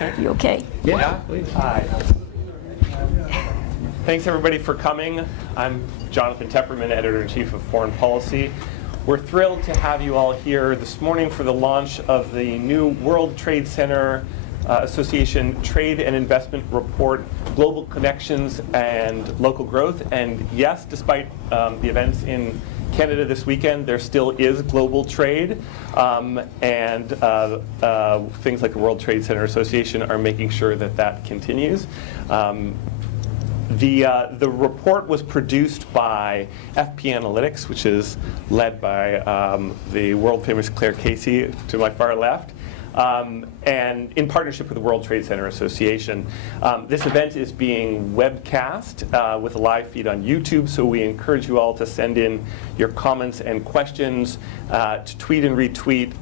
You okay? Yeah, please. Hi. Thanks everybody for coming. I'm Jonathan Tepperman, Editor-in-Chief of Foreign Policy. We're thrilled to have you all here this morning for the launch of the new World Trade Center Association Trade and Investment Report, Global Connections and Local Growth. And yes, despite the events in Canada this weekend, there still is global trade, and things like the World Trade Center Association are making sure that that continues. The report was produced by FP Analytics, which is led by the world-famous Claire Casey to my far left, and in partnership with the World Trade Center Association. This event is being webcast with a live feed on YouTube, so we encourage you all to send in your comments and questions, to tweet and retweet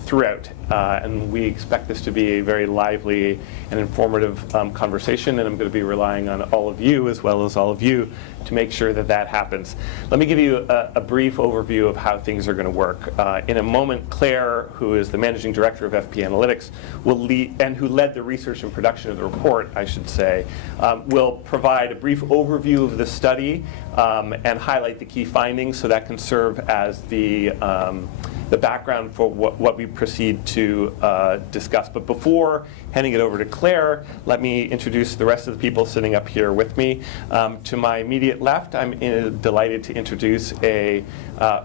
throughout. And we expect this to be a very lively and informative conversation, and I'm going to be relying on all of you, as well as all of you, to make sure that that happens. Let me give you a brief overview of how things are going to work. In a moment, Claire, who is the Managing Director of FP Analytics, will lead, and who led the research and production of the report, I should say, will provide a brief overview of the study and highlight the key findings, so that can serve as the background for what we proceed to discuss. But before handing it over to Claire, let me introduce the rest of the people sitting up here with me. To my immediate left, I'm delighted to introduce a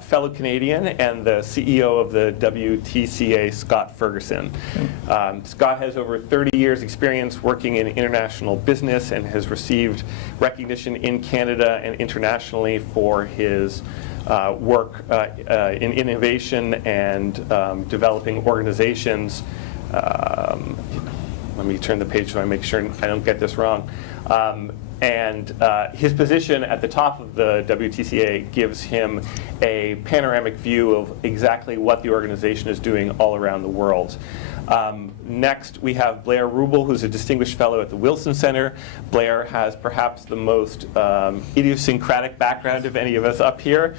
fellow Canadian and the CEO of the WTCA, Scott Ferguson. Scott has over 30 years experience working in international business and has received recognition in Canada and internationally for his work in innovation and developing organizations. Let me turn the page so I make sure I don't get this wrong. And his position at the top of the WTCA gives him a panoramic view of exactly what the organization is doing all around the world. Next, we have Blair Ruble, who's a distinguished fellow at the Wilson Center. Blair has perhaps the most idiosyncratic background of any of us up here.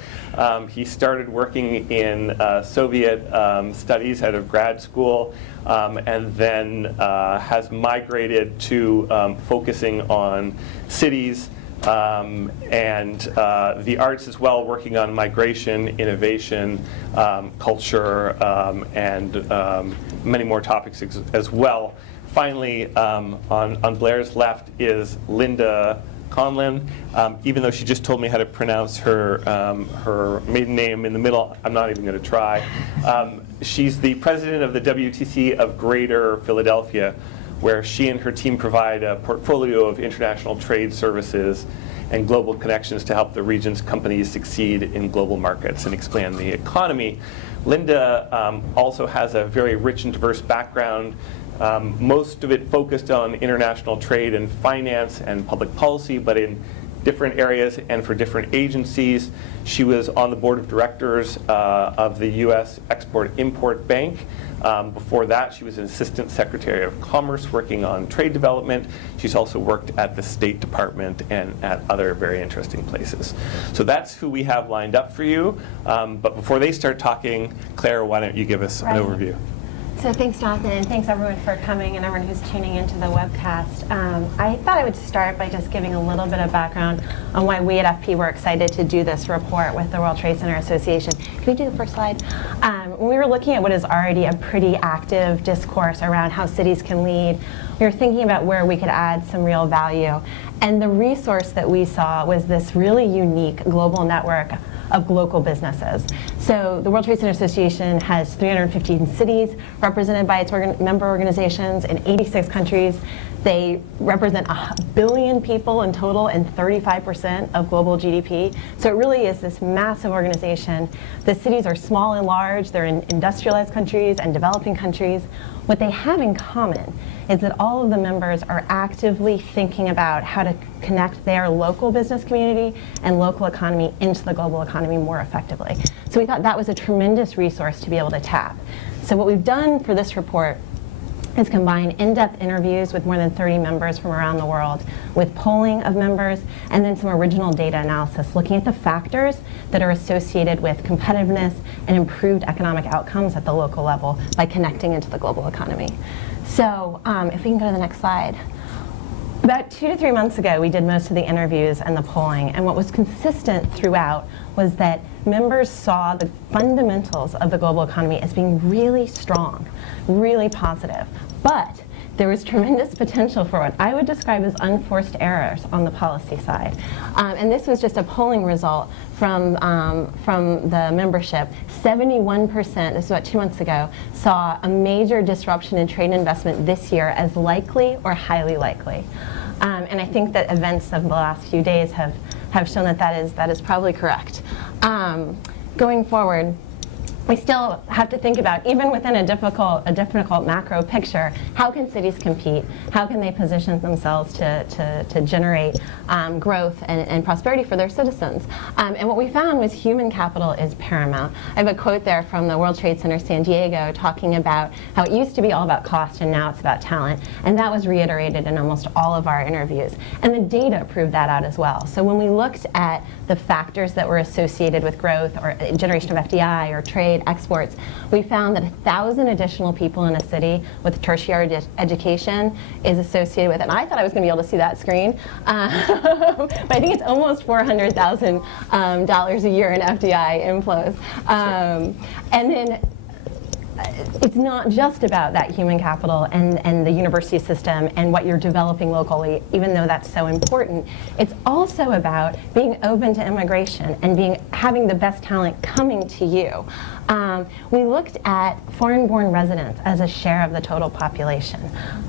He started working in Soviet studies out of grad school, and then has migrated to focusing on cities and the arts as well, working on migration, innovation, culture, and many more topics as well. Finally, on Blair's left is Linda Conlin. Even though she just told me how to pronounce her maiden name in the middle, I'm not even going to try. She's the president of the WTC of Greater Philadelphia, where she and her team provide a portfolio of international trade services and global connections to help the region's companies succeed in global markets and expand the economy. Linda also has a very rich and diverse background, most of it focused on international trade and finance and public policy, but in different areas and for different agencies. She was on the board of directors of the U.S. Export-Import Bank. Before that, she was an Assistant Secretary of Commerce working on trade development. She's also worked at the State Department and at other very interesting places. So that's who we have lined up for you. But before they start talking, Claire, why don't you give us an overview? So thanks, Jonathan, and thanks everyone for coming and everyone who's tuning into the webcast. I thought I would start by just giving a little bit of background on why we at FP were excited to do this report with the World Trade Center Association. Can we do the first slide? When we were looking at what is already a pretty active discourse around how cities can lead, we were thinking about where we could add some real value. And the resource that we saw was this really unique global network of local businesses. So the World Trade Center Association has 315 cities represented by its member organizations in 86 countries. They represent 1 billion people in total and 35% of global GDP. So it really is this massive organization. The cities are small and large. They're in industrialized countries and developing countries. What they have in common is that all of the members are actively thinking about how to connect their local business community and local economy into the global economy more effectively. So we thought that was a tremendous resource to be able to tap. So what we've done for this report is combine in-depth interviews with more than 30 members from around the world with polling of members and then some original data analysis looking at the factors that are associated with competitiveness and improved economic outcomes at the local level by connecting into the global economy. So if we can go to the next slide. About 2 to 3 months ago, we did most of the interviews and the polling, and what was consistent throughout was that members saw the fundamentals of the global economy as being really strong, really positive. But there was tremendous potential for what I would describe as unforced errors on the policy side. And this was just a polling result from the membership. 71%, this was about 2 months ago, saw a major disruption in trade and investment this year as likely or highly likely. And I think that events of the last few days have shown that that is probably correct. Going forward, we still have to think about, even within a difficult macro picture, how can cities compete? How can they position themselves to generate growth and prosperity for their citizens? And what we found was human capital is paramount. I have a quote there from the World Trade Center San Diego talking about how it used to be all about cost and now it's about talent. And that was reiterated in almost all of our interviews. And the data proved that out as well. So when we looked at the factors that were associated with growth or generation of FDI or trade, exports, we found that 1,000 additional people in a city with tertiary education is associated with it. And I thought I was going to be able to see that screen, but I think it's almost $400,000 a year in FDI inflows. And then it's not just about that human capital and the university system and what you're developing locally, even though that's so important. It's also about being open to immigration and having the best talent coming to you. We looked at foreign-born residents as a share of the total population,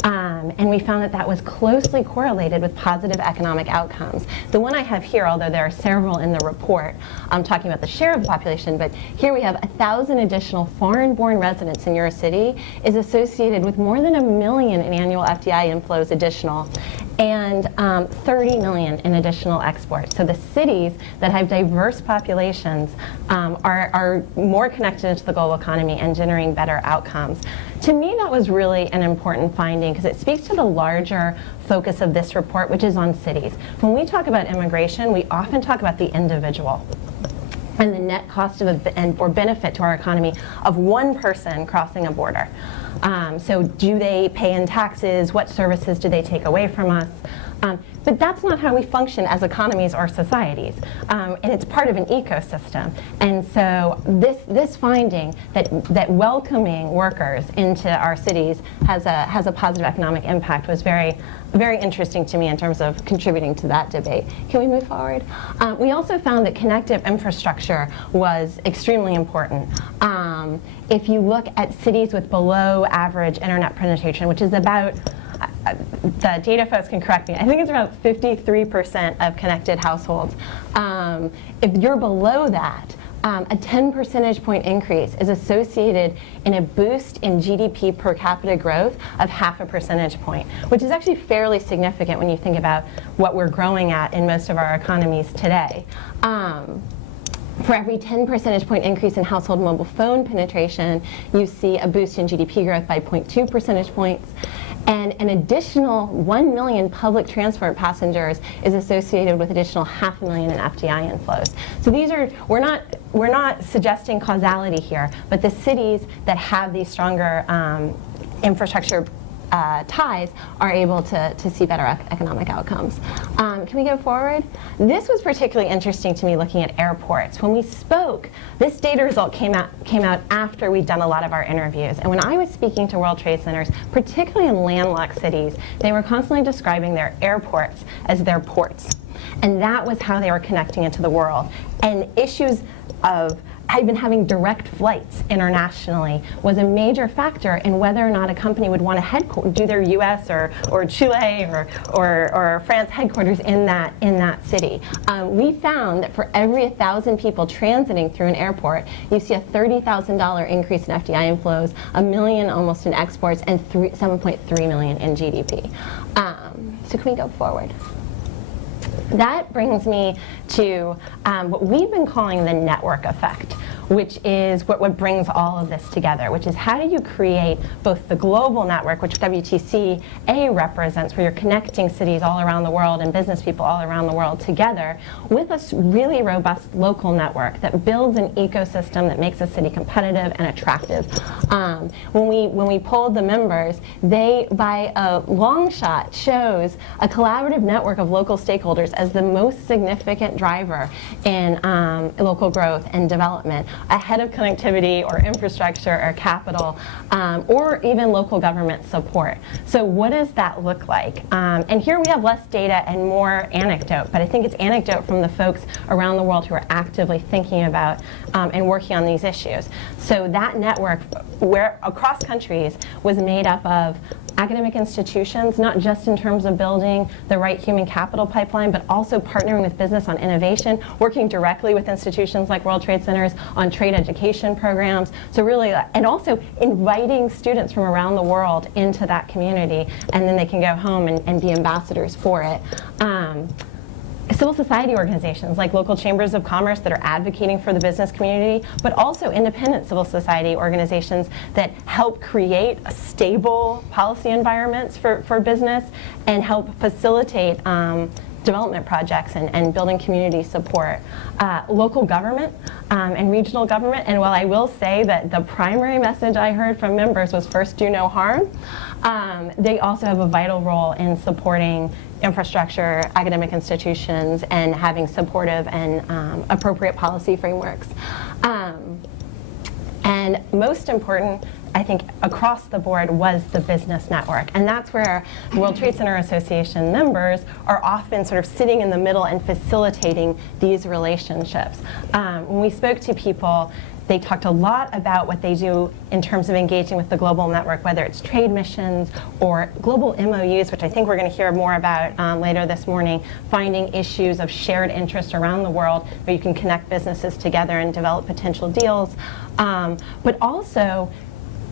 and we found that was closely correlated with positive economic outcomes. The one I have here, although there are several in the report, I'm talking about the share of the population, but here we have 1,000 additional foreign-born residents in your city is associated with more than 1 million in annual FDI inflows additional and 30 million in additional exports. So the cities that have diverse populations are more connected into the global economy and generating better outcomes. To me, that was really an important finding because it speaks to the larger focus of this report, which is on cities. When we talk about immigration, we often talk about the individual and the net cost or benefit to our economy of one person crossing a border. So do they pay in taxes? What services do they take away from us? But that's not how we function as economies or societies. And it's part of an ecosystem. And so this finding that welcoming workers into our cities has a positive economic impact was very, very interesting to me in terms of contributing to that debate. Can we move forward? We also found that connective infrastructure was extremely important. If you look at cities with below average internet penetration, which is about, the data folks can correct me, I think it's about 53% of connected households. If you're below that, a 10 percentage point increase is associated in a boost in GDP per capita growth of 0.5 percentage point, which is actually fairly significant when you think about what we're growing at in most of our economies today. For every 10 percentage point increase in household mobile phone penetration, you see a boost in GDP growth by 0.2 percentage points. And an additional 1 million public transport passengers is associated with additional 500,000 in FDI inflows. So these are, we're not suggesting causality here, but the cities that have these stronger infrastructure ties are able to see better economic outcomes. Can we go forward? This was particularly interesting to me looking at airports. When we spoke, this data result came out after we'd done a lot of our interviews. And when I was speaking to World Trade Centers, particularly in landlocked cities, they were constantly describing their airports as their ports. And that was how they were connecting into the world. And issues of even having direct flights internationally was a major factor in whether or not a company would want to do their US or Chile or France headquarters in that city. We found that for every 1,000 people transiting through an airport, you see a $30,000 increase in FDI inflows, $1 million almost in exports, and 7.3 million in GDP. So can we go forward? That brings me to what we've been calling the network effect, which is what brings all of this together, which is how do you create both the global network, which WTCA represents, where you're connecting cities all around the world and business people all around the world together, with a really robust local network that builds an ecosystem that makes a city competitive and attractive. When we polled the members, they, by a long shot, chose a collaborative network of local stakeholders as the most significant driver in local growth and development, ahead of connectivity or infrastructure or capital, or even local government support. So what does that look like? And here we have less data and more anecdote, but I think it's anecdote from the folks around the world who are actively thinking about and working on these issues. So that network, where across countries, was made up of academic institutions, not just in terms of building the right human capital pipeline, but also partnering with business on innovation, working directly with institutions like World Trade Centers on trade education programs. So really, and also inviting students from around the world into that community, and then they can go home and be ambassadors for it. Civil society organizations like local chambers of commerce that are advocating for the business community, but also independent civil society organizations that help create stable policy environments for business and help facilitate development projects and building community support. Local government and regional government, and while I will say that the primary message I heard from members was first do no harm, they also have a vital role in supporting infrastructure, academic institutions, and having supportive and appropriate policy frameworks. And most important, I think, across the board was the business network. And that's where the World Trade Center Association members are often sort of sitting in the middle and facilitating these relationships. When we spoke to people, they talked a lot about what they do in terms of engaging with the global network, whether it's trade missions or global MOUs, which I think we're going to hear more about later this morning, finding issues of shared interest around the world where you can connect businesses together and develop potential deals, but also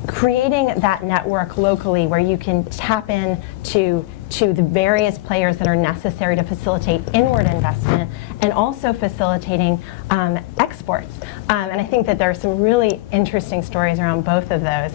creating that network locally where you can tap in to the various players that are necessary to facilitate inward investment and also facilitating exports. And I think that there are some really interesting stories around both of those.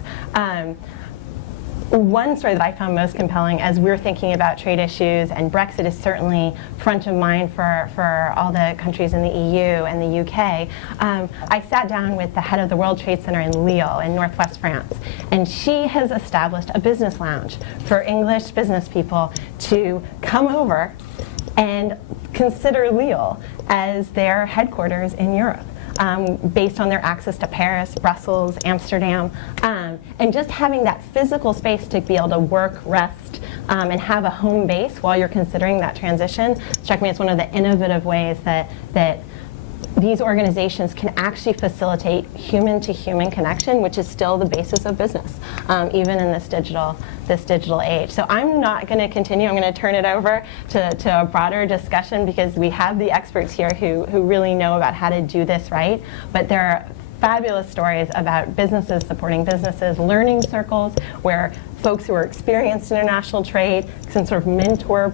One story that I found most compelling as we're thinking about trade issues, and Brexit is certainly front of mind for all the countries in the EU and the UK, I sat down with the head of the World Trade Center in Lille in northwest France, and she has established a business lounge for English business people to come over and consider Lille as their headquarters in Europe. Based on their access to Paris, Brussels, Amsterdam, and just having that physical space to be able to work, rest, and have a home base while you're considering that transition struck me as one of the innovative ways that these organizations can actually facilitate human-to-human connection, which is still the basis of business, even in this digital age. So I'm not going to continue. I'm going to turn it over to a broader discussion because we have the experts here who really know about how to do this right. But there are fabulous stories about businesses supporting businesses, learning circles where folks who are experienced in international trade can sort of mentor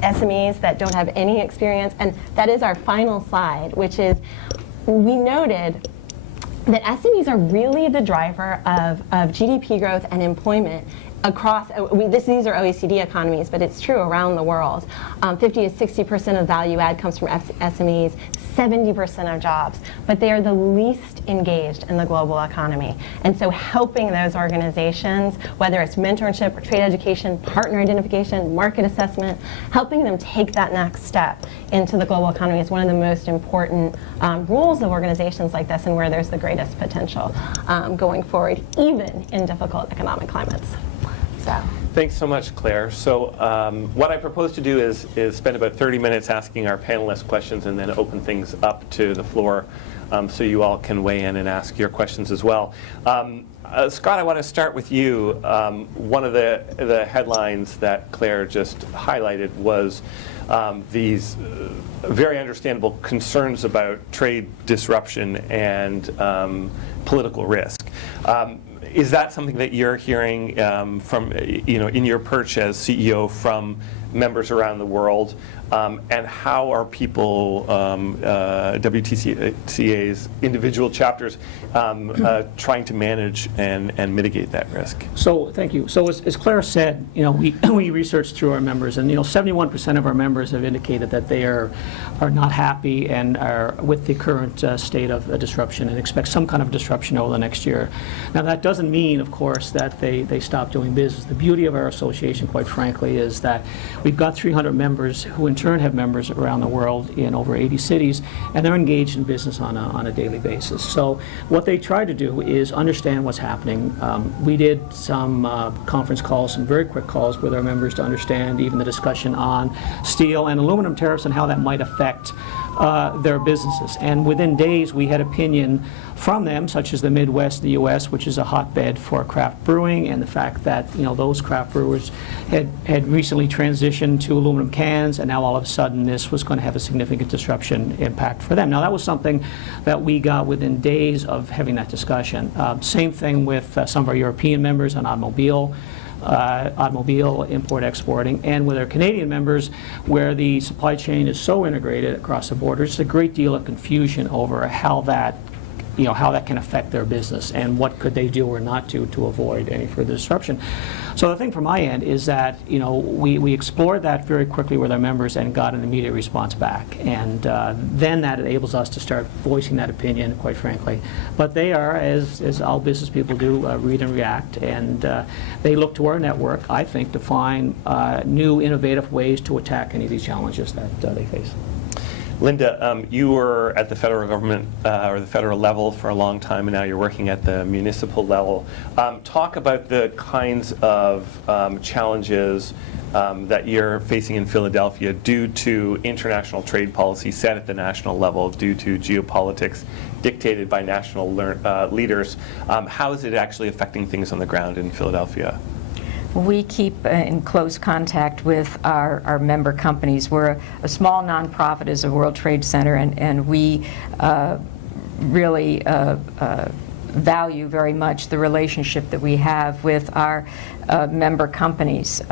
SMEs that don't have any experience. And that is our final slide, which is we noted that SMEs are really the driver of GDP growth and employment across, these are OECD economies, but it's true around the world. 50 to 60% of value add comes from SMEs, 70% of jobs, but they are the least engaged in the global economy. And so helping those organizations, whether it's mentorship or trade education, partner identification, market assessment, helping them take that next step into the global economy is one of the most important roles of organizations like this and where there's the greatest potential going forward, even in difficult economic climates. So. Thanks so much, Claire. So what I propose to do is spend about 30 minutes asking our panelists questions and then open things up to the floor so you all can weigh in and ask your questions as well. Scott, I want to start with you. One of the headlines that Claire just highlighted was these very understandable concerns about trade disruption and political risk. is that something that you're hearing from, in your perch as CEO from members around the world? And how are people, WTCA's individual chapters, trying to manage and mitigate that risk? So, thank you. So, as Claire said, we researched through our members, and 71% of our members have indicated that they are not happy and are with the current state of disruption and expect some kind of disruption over the next year. Now, that doesn't mean, of course, that they stop doing business. The beauty of our association, quite frankly, is that we've got 300 members who in turn have members around the world in over 80 cities, and they're engaged in business on a daily basis. So what they try to do is understand what's happening. We did some conference calls, some very quick calls with our members to understand even the discussion on steel and aluminum tariffs and how that might affect their businesses. And within days, we had opinion from them, such as the Midwest, the U.S., which is a hotbed for craft brewing, and the fact that those craft brewers had recently transitioned to aluminum cans, and now all of a sudden this was going to have a significant disruption impact for them. Now, that was something that we got within days of having that discussion. Same thing with some of our European members on automobile import-exporting, and with our Canadian members, where the supply chain is so integrated across the border. There's a great deal of confusion over how that can affect their business and what could they do or not do to avoid any further disruption. So the thing from my end is that we explored that very quickly with our members and got an immediate response back, and then that enables us to start voicing that opinion, quite frankly. But they are, as all business people do, read and react, and they look to our network, I think, to find new innovative ways to attack any of these challenges that they face. Linda, you were at the federal government or the federal level for a long time, and now you're working at the municipal level. Talk about the kinds of challenges that you're facing in Philadelphia due to international trade policy set at the national level, due to geopolitics dictated by national leaders. How is it actually affecting things on the ground in Philadelphia? We keep in close contact with our member companies. We're a small nonprofit as a World Trade Center, and we really value very much the relationship that we have with our member companies.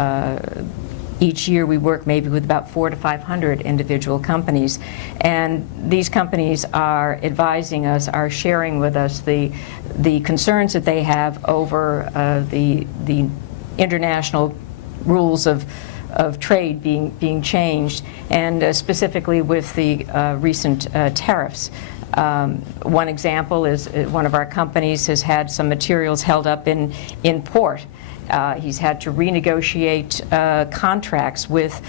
Each year we work maybe with about 400 to 500 individual companies, and these companies are advising us, are sharing with us the concerns that they have over the international rules of trade being changed, and specifically with the recent tariffs. One example is one of our companies has had some materials held up in port. He's had to renegotiate contracts with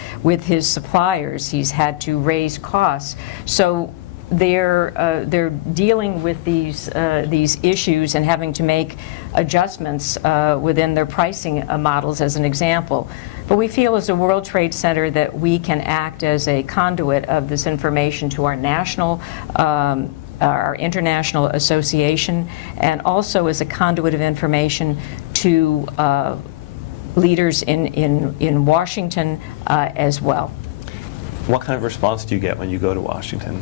his suppliers. He's had to raise costs. So they're dealing with these issues and having to make adjustments within their pricing models, as an example. But we feel as a World Trade Center that we can act as a conduit of this information to our international association, and also as a conduit of information to leaders in Washington as well. What kind of response do you get when you go to Washington?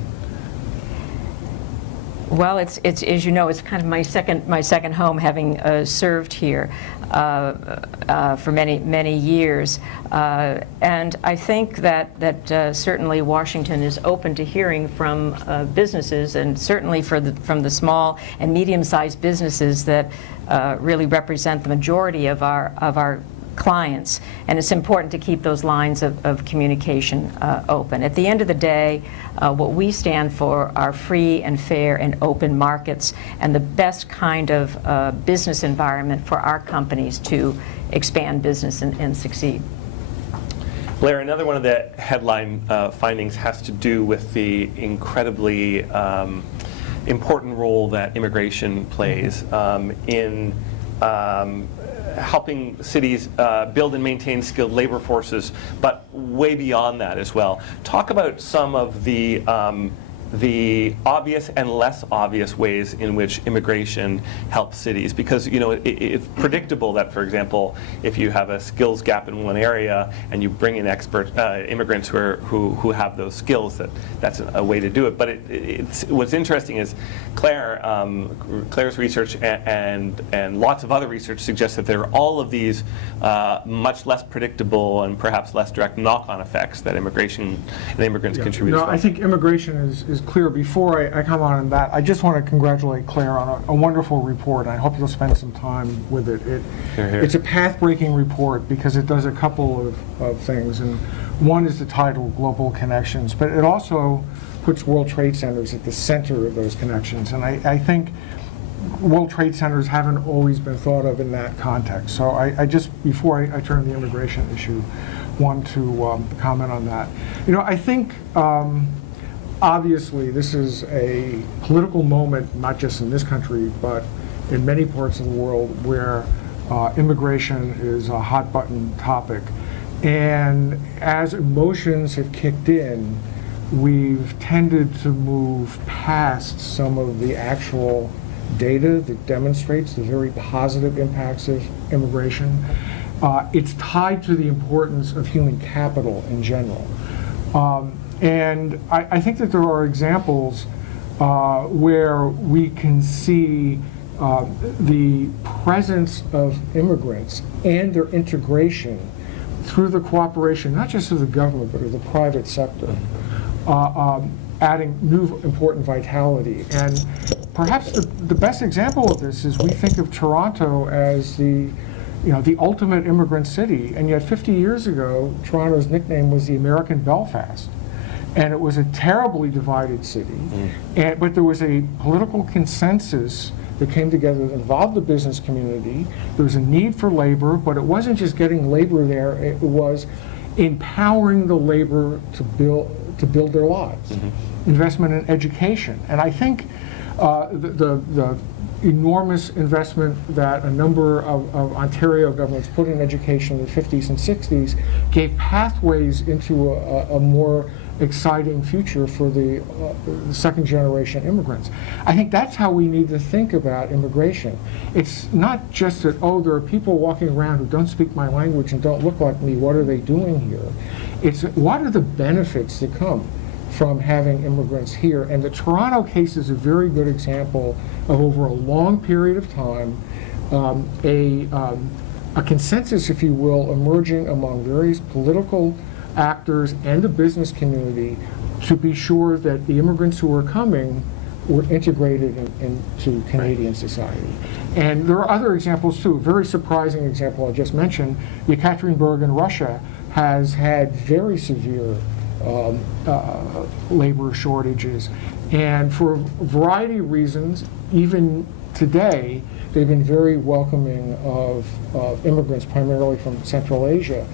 Well, it's as you know, it's kind of my second home, having served here for many years, and I think that certainly Washington is open to hearing from businesses, and certainly from the small and medium-sized businesses that really represent the majority of our clients, and it's important to keep those lines of communication open. At the end of the day, what we stand for are free and fair and open markets, and the best kind of business environment for our companies to expand business and succeed. Blair, another one of the headline findings has to do with the incredibly important role that immigration plays in helping cities build and maintain skilled labor forces, but way beyond that as well. Talk about some of the the obvious and less obvious ways in which immigration helps cities. Because it's predictable that, for example, if you have a skills gap in one area and you bring in immigrants who have those skills, that's a way to do it. But what's interesting is Claire's research and lots of other research suggests that there are all of these much less predictable and perhaps less direct knock-on effects that immigration and immigrants contribute as well. I think immigration is clear. Before I come on that, I just want to congratulate Claire on a wonderful report. I hope you'll spend some time with it. It's a path-breaking report because it does a couple of things, and one is the title, Global Connections, but it also puts World Trade Centers at the center of those connections, and I think World Trade Centers haven't always been thought of in that context. So I just, before I turn to the immigration issue, want to comment on that. I think obviously this is a political moment, not just in this country, but in many parts of the world where immigration is a hot button topic. And as emotions have kicked in, we've tended to move past some of the actual data that demonstrates the very positive impacts of immigration. It's tied to the importance of human capital in general. And I think that there are examples where we can see the presence of immigrants and their integration through the cooperation, not just of the government, but of the private sector, adding new important vitality. And perhaps the best example of this is we think of Toronto as the ultimate immigrant city, and yet 50 years ago, Toronto's nickname was the American Belfast. And it was a terribly divided city, but there was a political consensus that came together that involved the business community. There was a need for labor, but it wasn't just getting labor there, it was empowering the labor to build their lives. Investment in education. And I think the enormous investment that a number of Ontario governments put in education in the 50s and 60s gave pathways into a more exciting future for the second generation immigrants. I think that's how we need to think about immigration. It's not just that, oh, there are people walking around who don't speak my language and don't look like me, what are they doing here? It's what are the benefits that come from having immigrants here? And the Toronto case is a very good example of, over a long period of time, a consensus, if you will, emerging among various political actors and the business community to be sure that the immigrants who are coming were integrated into Canadian society. And there are other examples too. A very surprising example I just mentioned, Yekaterinburg in Russia has had very severe labor shortages. And for a variety of reasons, even today, they've been very welcoming of immigrants, primarily from Central Asia,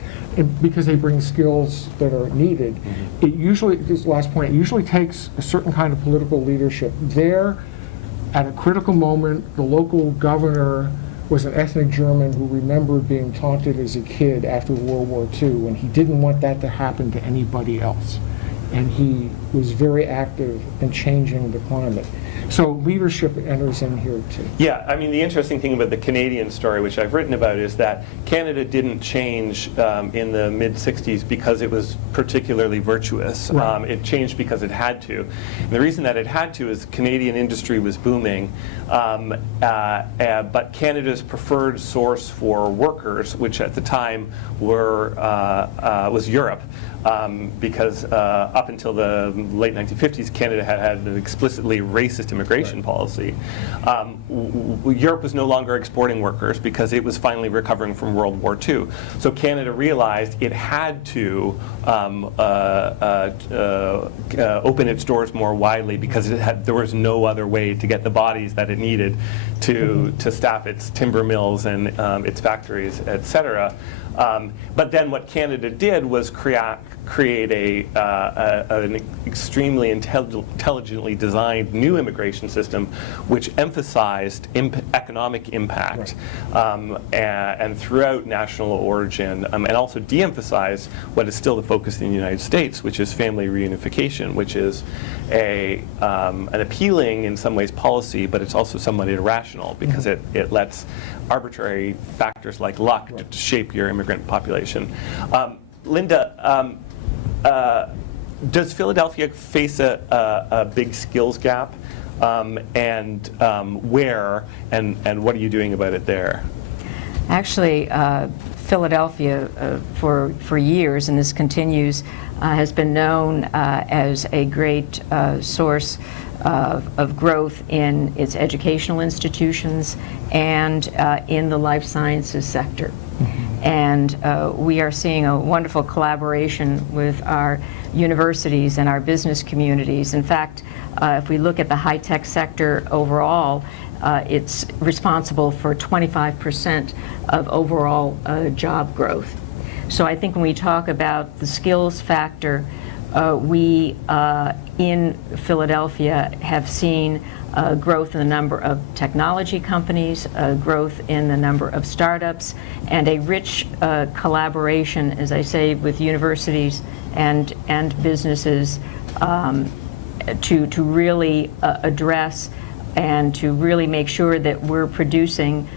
because they bring skills that are needed. It usually, this last point, it usually takes a certain kind of political leadership. There, at a critical moment, the local governor was an ethnic German who remembered being taunted as a kid after World War II, and he didn't want that to happen to anybody else. And he was very active in changing the climate. So leadership enters in here too. Yeah, I mean, the interesting thing about the Canadian story, which I've written about, is that Canada didn't change in the mid-'60s because it was particularly virtuous. Right. It changed because it had to. And the reason that it had to is Canadian industry was booming, but Canada's preferred source for workers, which at the time was Europe, because up until the late 1950s, Canada had an explicitly racist immigration policy. Europe was no longer exporting workers because it was finally recovering from World War II. So Canada realized it had to open its doors more widely because there was no other way to get the bodies that it needed to staff its timber mills and its factories, et cetera. But then what Canada did was create an extremely intelligently designed new immigration system, which emphasized economic impact and throughout national origin, and also de-emphasized what is still the focus in the United States, which is family reunification, which is an appealing in some ways policy, but it's also somewhat irrational because it lets arbitrary factors like luck to shape your immigrant population. Linda, does Philadelphia face a big skills gap, and where, and what are you doing about it there? Actually, Philadelphia, for years, and this continues, has been known as a great source of growth in its educational institutions and in the life sciences sector. And we are seeing a wonderful collaboration with our universities and our business communities. In fact, if we look at the high-tech sector overall, it's responsible for 25% of overall job growth. So I think when we talk about the skills factor, we in Philadelphia have seen growth in the number of technology companies, growth in the number of startups, and a rich collaboration, as I say, with universities and businesses to really address and to really make sure that we're producing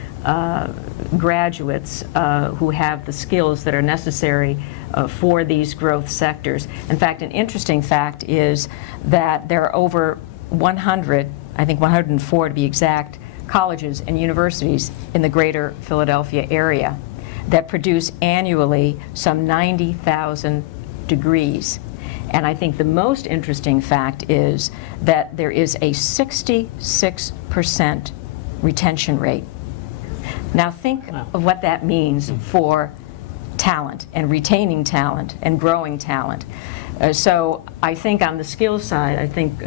graduates who have the skills that are necessary for these growth sectors. In fact, an interesting fact is that there are over 100, I think 104 to be exact, colleges and universities in the greater Philadelphia area that produce annually some 90,000 degrees. And I think the most interesting fact is that there is a 66% retention rate. Now think of what that means for talent and retaining talent and growing talent. So I think on the skills side, I think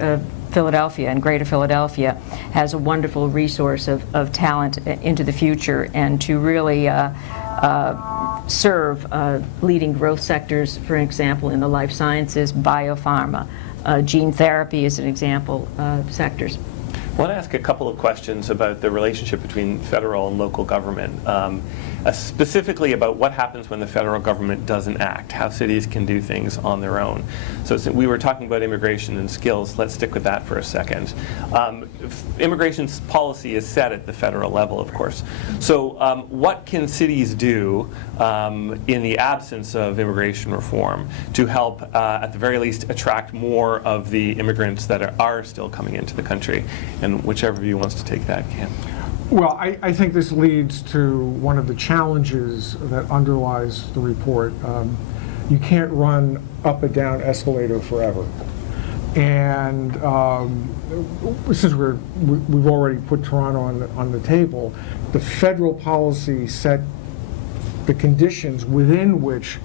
Philadelphia and Greater Philadelphia has a wonderful resource of talent into the future, and to really serve leading growth sectors, for example, in the life sciences, biopharma, gene therapy is an example of sectors. I want to ask a couple of questions about the relationship between federal and local government, specifically about what happens when the federal government doesn't act, how cities can do things on their own. So we were talking about immigration and skills. Let's stick with that for a second. Immigration policy is set at the federal level, of course. So what can cities do in the absence of immigration reform to help, at the very least, attract more of the immigrants that are still coming into the country? And whichever of you wants to take that can. Well, I think this leads to one of the challenges that underlies the report. You can't run up and down escalator forever. And since we've already put Toronto on the table, the federal policy set the conditions within which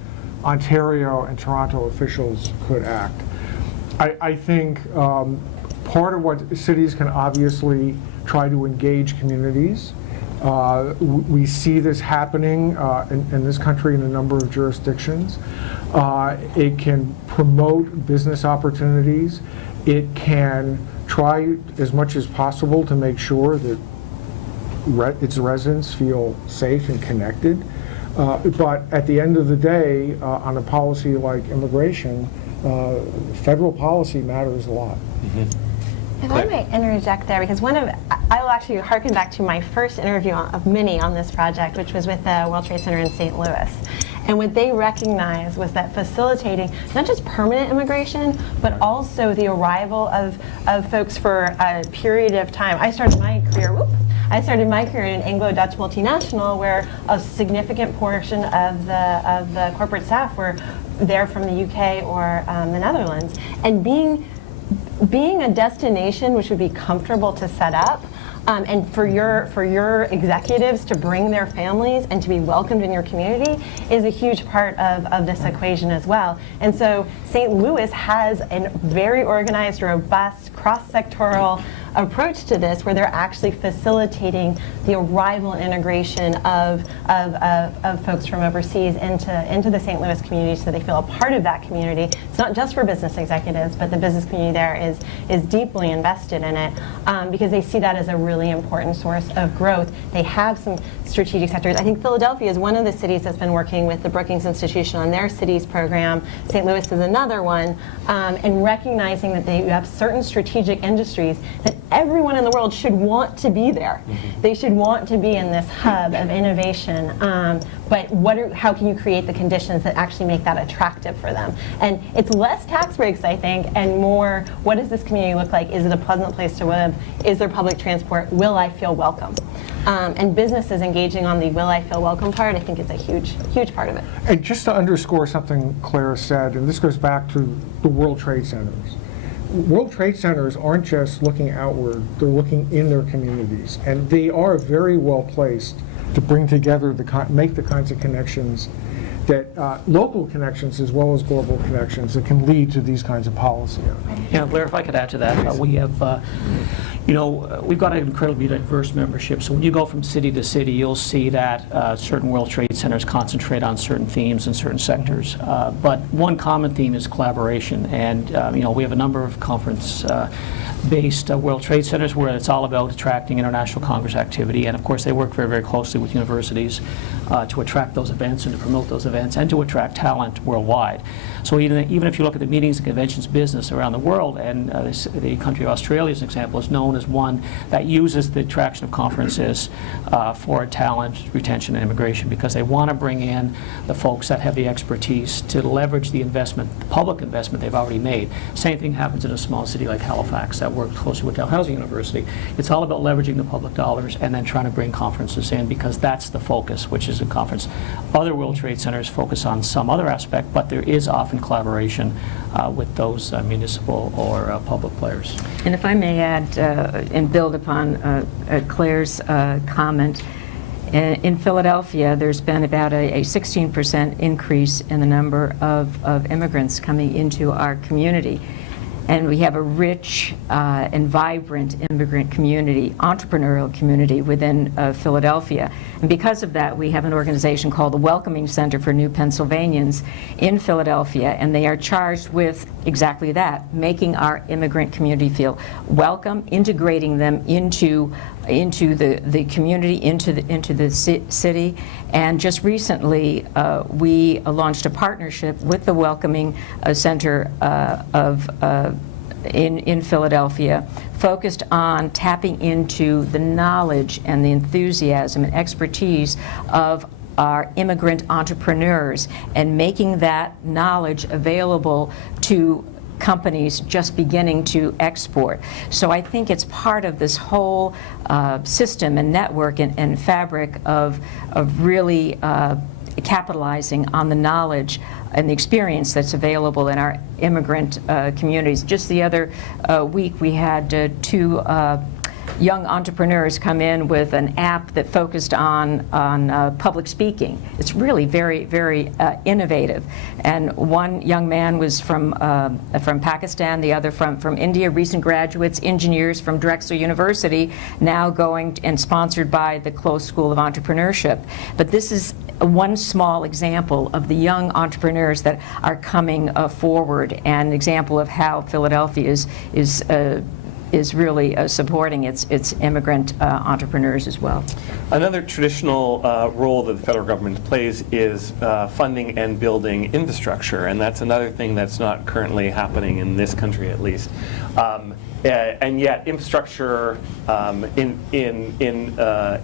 Ontario and Toronto officials could act. I think part of what cities can obviously try to engage communities. We see this happening in this country in a number of jurisdictions. It can promote business opportunities. It can try as much as possible to make sure that its residents feel safe and connected. But at the end of the day, on a policy like immigration, federal policy matters a lot. If I might interject there, because I will actually harken back to my first interview of many on this project, which was with the World Trade Center in St. Louis. And what they recognized was that facilitating not just permanent immigration, but also the arrival of folks for a period of time. I started my career in Anglo-Dutch multinational, where a significant portion of the corporate staff were there from the UK or the Netherlands. And being a destination which would be comfortable to set up And for your executives to bring their families and to be welcomed in your community is a huge part of this equation as well. And so St. Louis has a very organized, robust, cross-sectoral approach to this, where they're actually facilitating the arrival and integration of folks from overseas into the St. Louis community, so they feel a part of that community. It's not just for business executives, but the business community there is deeply invested in it, because they see that as a really important source of growth. They have some strategic sectors. I think Philadelphia is one of the cities that's been working with the Brookings Institution on their cities program. St. Louis is another one, and recognizing that they have certain strategic industries that everyone in the world should want to be there. They should want to be in this hub of innovation. But how can you create the conditions that actually make that attractive for them? And it's less tax breaks, I think, and more, what does this community look like? Is it a pleasant place to live? Is there public transport? Will I feel welcome? And businesses engaging on the will I feel welcome part, I think is a huge, huge part of it. And just to underscore something Claire said, and this goes back to the World Trade Centers. World Trade Centers aren't just looking outward, they're looking in their communities. And they are very well placed to bring together, make the kinds of connections that, local connections as well as global connections that can lead to these kinds of policy. Yeah, Blair, if I could add to that, we have, we've got an incredibly diverse membership. So when you go from city to city, you'll see that certain World Trade Centers concentrate on certain themes and certain sectors. But one common theme is collaboration. And, we have a number of conference-based World Trade Centers where it's all about attracting international Congress activity. And of course, they work very, very closely with universities to attract those events and to promote those events and to attract talent worldwide. So even if you look at the meetings and conventions business around the world, and the country of Australia, as an example, is known as one that uses the attraction of conferences for talent retention and immigration, because they want to bring in the folks that have the expertise to leverage the investment, the public investment they've already made. Same thing happens in a small city like Halifax that works closely with Dalhousie University. It's all about leveraging the public dollars and then trying to bring conferences in, because that's the focus, which is a conference. Other World Trade Centers focus on some other aspect, but there is often collaboration with those municipal or public players. And if I may add and build upon Claire's comment, in Philadelphia, there's been about a 16% increase in the number of immigrants coming into our community. And we have a rich and vibrant immigrant community, entrepreneurial community within Philadelphia. And because of that, we have an organization called the Welcoming Center for New Pennsylvanians in Philadelphia, and they are charged with exactly that, making our immigrant community feel welcome, integrating them into the community, into the city. And just recently, we launched a partnership with the Welcoming Center in Philadelphia, focused on tapping into the knowledge and the enthusiasm and expertise of our immigrant entrepreneurs and making that knowledge available to companies just beginning to export. So I think it's part of this whole system and network and fabric of really capitalizing on the knowledge and the experience that's available in our immigrant communities. Just the other week, we had two young entrepreneurs come in with an app that focused on public speaking. It's really very, very innovative. And one young man was from Pakistan, the other from India, recent graduates, engineers from Drexel University, now going and sponsored by the Close School of Entrepreneurship. But this is one small example of the young entrepreneurs that are coming forward, and an example of how Philadelphia is really supporting its immigrant entrepreneurs as well. Another traditional role that the federal government plays is funding and building infrastructure, and that's another thing that's not currently happening in this country, at least. And yet, infrastructure in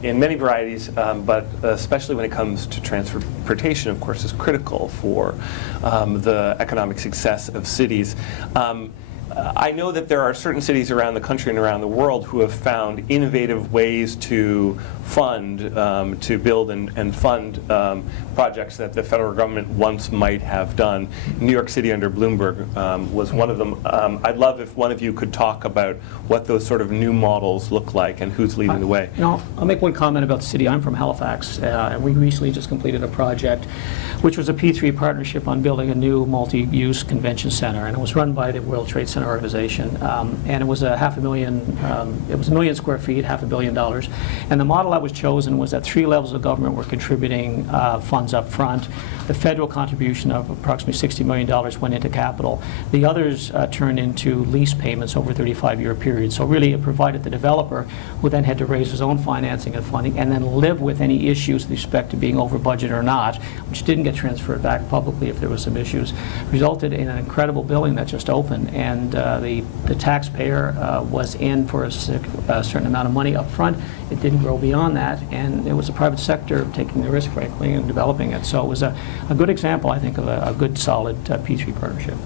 many varieties, but especially when it comes to transportation, of course, is critical for the economic success of cities. I know that there are certain cities around the country and around the world who have found innovative ways to fund, to build and fund projects that the federal government once might have done. New York City under Bloomberg was one of them. I'd love if one of you could talk about what those sort of new models look like and who's leading the way. I'll make one comment about the city. I'm from Halifax, and we recently just completed a project which was a P3 partnership on building a new multi-use convention center, and it was run by the World Trade Center organization, and it was a $500,000, it was 1 million square feet, $500 million, and the model that was chosen was that 3 levels of government were contributing funds up front. The federal contribution of approximately $60 million went into capital. The others turned into lease payments over a 35-year period. So really it provided the developer, who then had to raise his own financing and funding and then live with any issues with respect to being over budget or not, which didn't get transferred back publicly if there was some issues, resulted in an incredible building that just opened. And the taxpayer was in for a certain amount of money up front. It didn't grow beyond that, and it was the private sector taking the risk, frankly, and developing it. So it was a good example, I think, of a good, solid P3 partnership.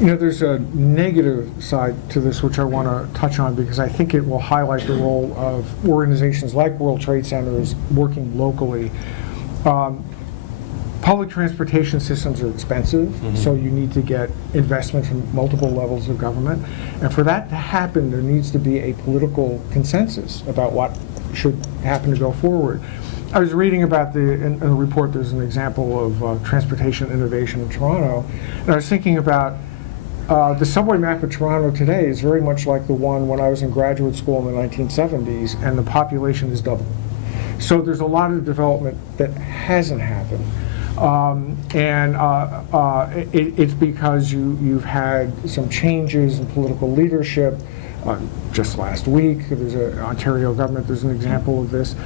You know, there's a negative side to this which I want to touch on because I think it will highlight the role of organizations like World Trade Centers working locally. Public transportation systems are expensive, so you need to get investment from multiple levels of government. And for that to happen, there needs to be a political consensus about what should happen to go forward. I was reading about in a report, there's an example of transportation innovation in Toronto, and I was thinking about the subway map of Toronto today is very much like the one when I was in graduate school in the 1970s, and the population is double. So there's a lot of development that hasn't happened. It's because you've had some changes in political leadership. Just last week, there's an Ontario government, there's an example of this.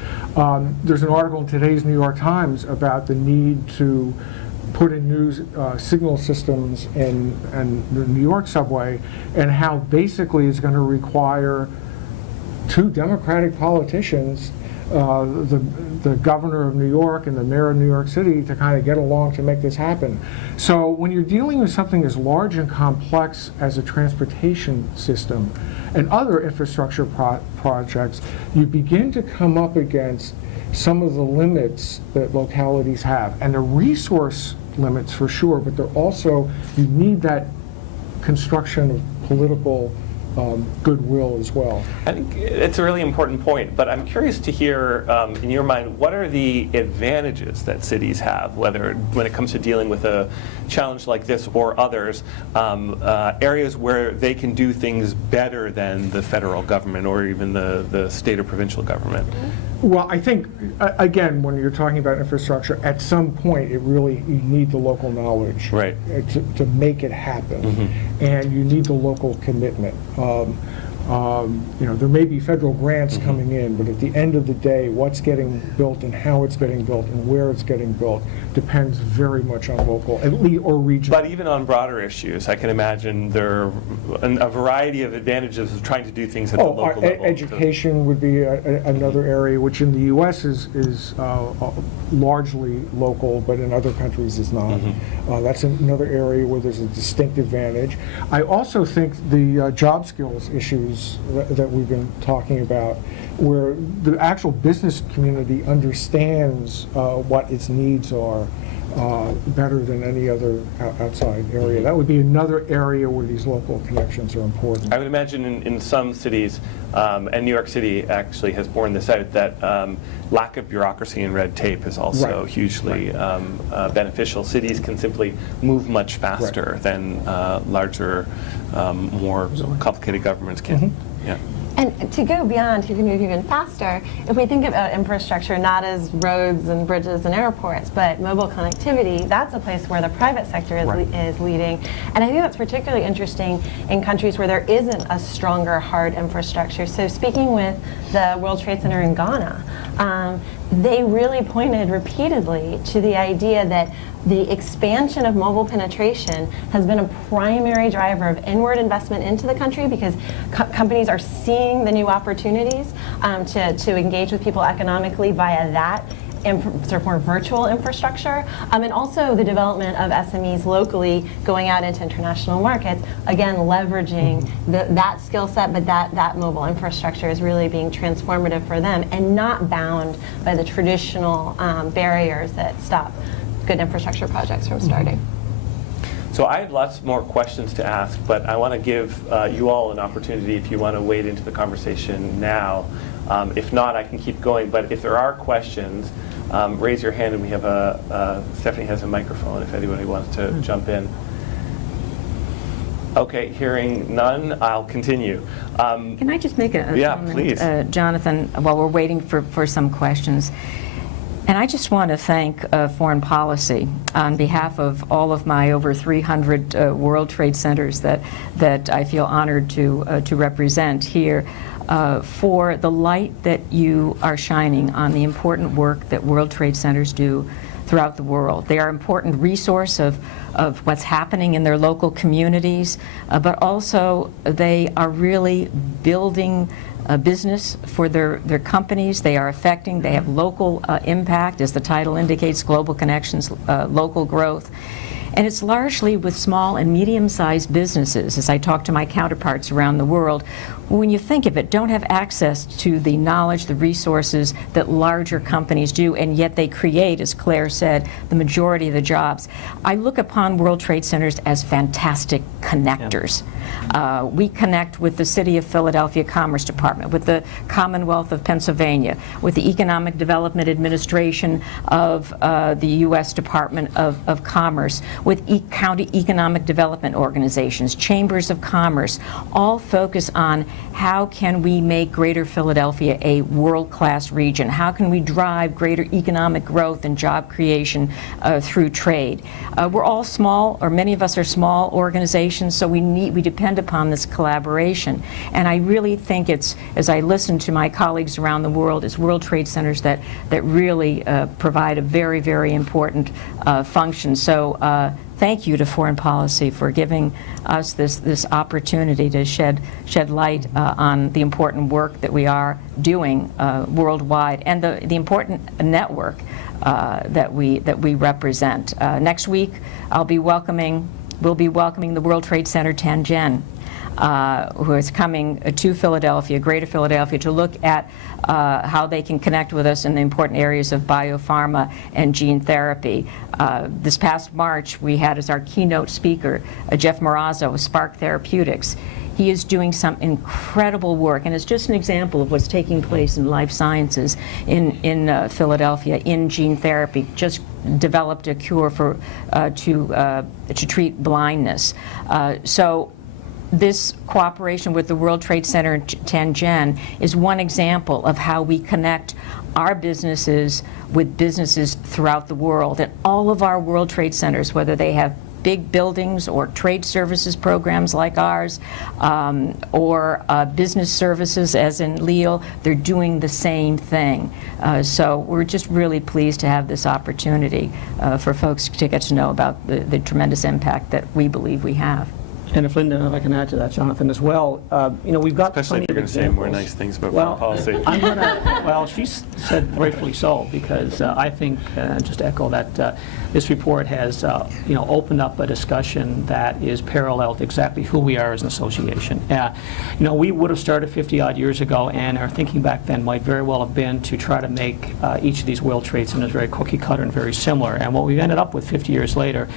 There's an article in today's New York Times about the need to put in new signal systems in the New York subway, and how basically it's going to require 2 Democratic politicians, the governor of New York and the mayor of New York City, to kind of get along to make this happen. So when you're dealing with something as large and complex as a transportation system and other infrastructure projects, you begin to come up against some of the limits that localities have, and the resource limits for sure, but they're also, you need that construction of political goodwill as well. I think it's a really important point, but I'm curious to hear, in your mind, what are the advantages that cities have, whether when it comes to dealing with a challenge like this or others, areas where they can do things better than the federal government or even the state or provincial government? Well, I think, again, when you're talking about infrastructure, at some point, you need the local knowledge to make it happen, and you need the local commitment. There may be federal grants coming in, but at the end of the day, what's getting built and how it's getting built and where it's getting built depends very much on local or regional. But even on broader issues, I can imagine there are a variety of advantages of trying to do things at the local level. Education would be another area, which in the U.S. is largely local, but in other countries is not. That's another area where there's a distinct advantage. I also think the job skills issues that we've been talking about, where the actual business community understands what its needs are better than any other outside area. That would be another area where these local connections are important. I would imagine in some cities, and New York City actually has borne this out, that lack of bureaucracy and red tape is also hugely beneficial. Cities can simply move much faster than larger, more complicated governments can. And to go beyond, to move even faster, if we think about infrastructure not as roads and bridges and airports, but mobile connectivity, that's a place where the private sector is leading. And I think that's particularly interesting in countries where there isn't a stronger hard infrastructure. So speaking with the World Trade Center in Ghana, they really pointed repeatedly to the idea that the expansion of mobile penetration has been a primary driver of inward investment into the country, because companies are seeing the new opportunities to engage with people economically via that sort of more virtual infrastructure, and also the development of SMEs locally going out into international markets, again leveraging that skill set, but that mobile infrastructure is really being transformative for them and not bound by the traditional barriers that stop good infrastructure projects from starting. So I have lots more questions to ask, but I want to give you all an opportunity if you want to wade into the conversation now. If not, I can keep going, but if there are questions, raise your hand and we have Stephanie has a microphone if anybody wants to jump in. Okay, hearing none, I'll continue. Can I just make a comment, please. Jonathan, while we're waiting for some questions? And I just want to thank Foreign Policy on behalf of all of my over 300 World Trade Centers that I feel honored to represent here, for the light that you are shining on the important work that World Trade Centers do throughout the world. They are an important resource of what's happening in their local communities, but also they are really building a business for their companies. They are affecting, they have local impact, as the title indicates, global connections, local growth. And it's largely with small and medium-sized businesses, as I talk to my counterparts around the world, when you think of it, don't have access to the knowledge, the resources that larger companies do, and yet they create, as Claire said, the majority of the jobs. I look upon World Trade Centers as fantastic connectors. We connect with the City of Philadelphia Commerce Department, with the Commonwealth of Pennsylvania, with the Economic Development Administration of the U.S. Department of Commerce, with county economic development organizations, chambers of commerce, all focus on how can we make Greater Philadelphia a world-class region? How can we drive greater economic growth and job creation through trade? We're all small, or many of us are small organizations, so we depend upon this collaboration. And I really think it's, as I listen to my colleagues around the world, it's World Trade Centers that really provide a very, very important function. So thank you to Foreign Policy for giving us this opportunity to shed light on the important work that we are doing worldwide, and the important network that we represent. Next week, we'll be welcoming the World Trade Center Tianjin, who is coming to Philadelphia, Greater Philadelphia, to look at how they can connect with us in the important areas of biopharma and gene therapy. This past March, we had as our keynote speaker Jeff Marazzo of Spark Therapeutics. He is doing some incredible work, and it's just an example of what's taking place in life sciences in Philadelphia in gene therapy. Just developed a cure to treat blindness. So this cooperation with the World Trade Center in Tianjin is one example of how we connect our businesses with businesses throughout the world. And all of our World Trade Centers, whether they have big buildings or trade services programs like ours, or business services as in Lille, they're doing the same thing. So we're just really pleased to have this opportunity for folks to get to know about the tremendous impact that we believe we have. And if Linda, if I can add to that, Jonathan, as well, we've got Especially plenty if you're of going to say examples. more nice things about Well, foreign policy. I'm going to, well, she said rightfully so, because I think, just to echo that, this report has, opened up a discussion that is parallel to exactly who we are as an association. We would have started 50-odd years ago, and our thinking back then might very well have been to try to make each of these World Trade Centers very cookie-cutter and very similar. And what we've ended up with 50 years later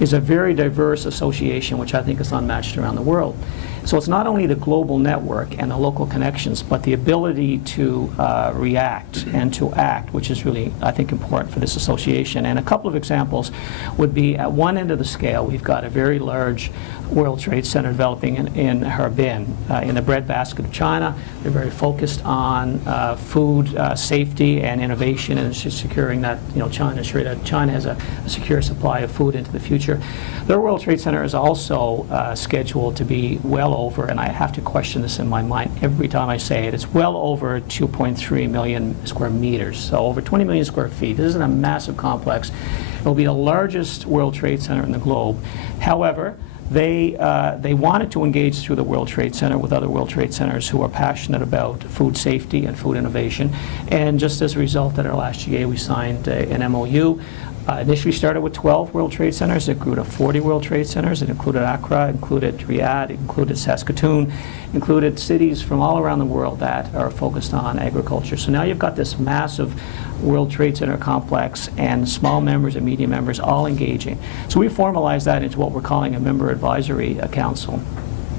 is a very diverse association, which I think is unmatched around the world. So it's not only the global network and the local connections, but the ability to react and to act, which is really, I think, important for this association. And a couple of examples would be, at one end of the scale, we've got a very large World Trade Center developing in Harbin, in the breadbasket of China. They're very focused on food safety and innovation, and securing that, China has a secure supply of food into the future. Their World Trade Center is also scheduled to be well over, and I have to question this in my mind every time I say it, it's well over 2.3 million square meters, so over 20 million square feet. This isn't a massive complex. It will be the largest World Trade Center in the globe. However, they wanted to engage through the World Trade Center with other World Trade Centers who are passionate about food safety and food innovation. And just as a result, at our last GA, we signed an MOU. Initially started with 12 World Trade Centers. It grew to 40 World Trade Centers. It included Accra, included Riyadh, it included Saskatoon, included cities from all around the world that are focused on agriculture. So now you've got this massive World Trade Center complex and small members and medium members all engaging. So we formalized that into what we're calling a member advisory council.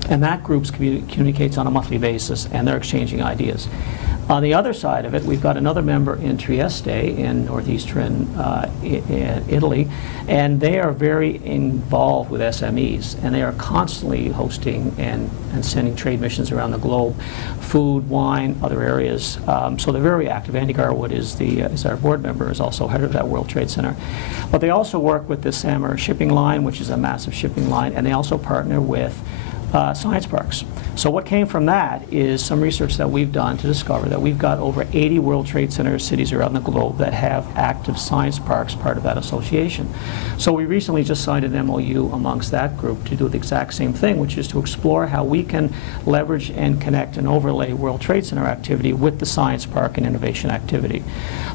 And that group communicates on a monthly basis, and they're exchanging ideas. On the other side of it, we've got another member in Trieste in northeastern Italy, and they are very involved with SMEs, and they are constantly hosting and sending trade missions around the globe, food, wine, other areas. So they're very active. Andy Garwood is our board member, is also head of that World Trade Center. But they also work with the Samar shipping line, which is a massive shipping line, and they also partner with science parks. So what came from that is some research that we've done to discover that we've got over 80 World Trade Center cities around the globe that have active science parks part of that association. So we recently just signed an MOU amongst that group to do the exact same thing, which is to explore how we can leverage and connect and overlay World Trade Center activity with the science park and innovation activity.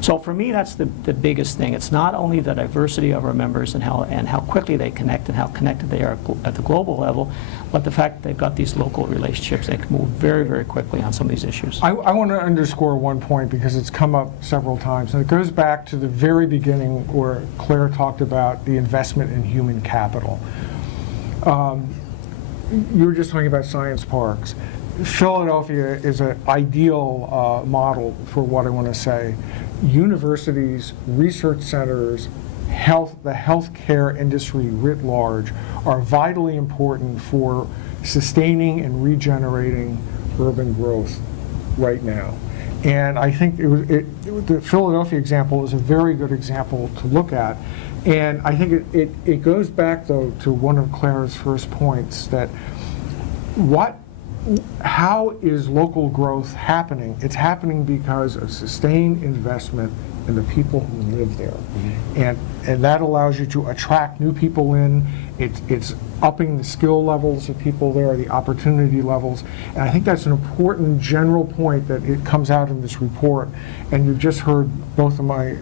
So for me, that's the biggest thing. It's not only the diversity of our members and how quickly they connect and how connected they are at the global level, but the fact that they've got these local relationships, they can move very, very quickly on some of these issues. I want to underscore one point because it's come up several times, and it goes back to the very beginning where Claire talked about the investment in human capital. You were just talking about science parks. Philadelphia is an ideal model for what I want to say. Universities, research centers, the healthcare industry writ large are vitally important for sustaining and regenerating urban growth right now. And I think the Philadelphia example is a very good example to look at. And I think it goes back, though, to one of Claire's first points, that how is local growth happening? It's happening because of sustained investment in the people who live there. Mm-hmm. And that allows you to attract new people in. It's upping the skill levels of people there, the opportunity levels. And I think that's an important general point that it comes out in this report. And you've just heard both of my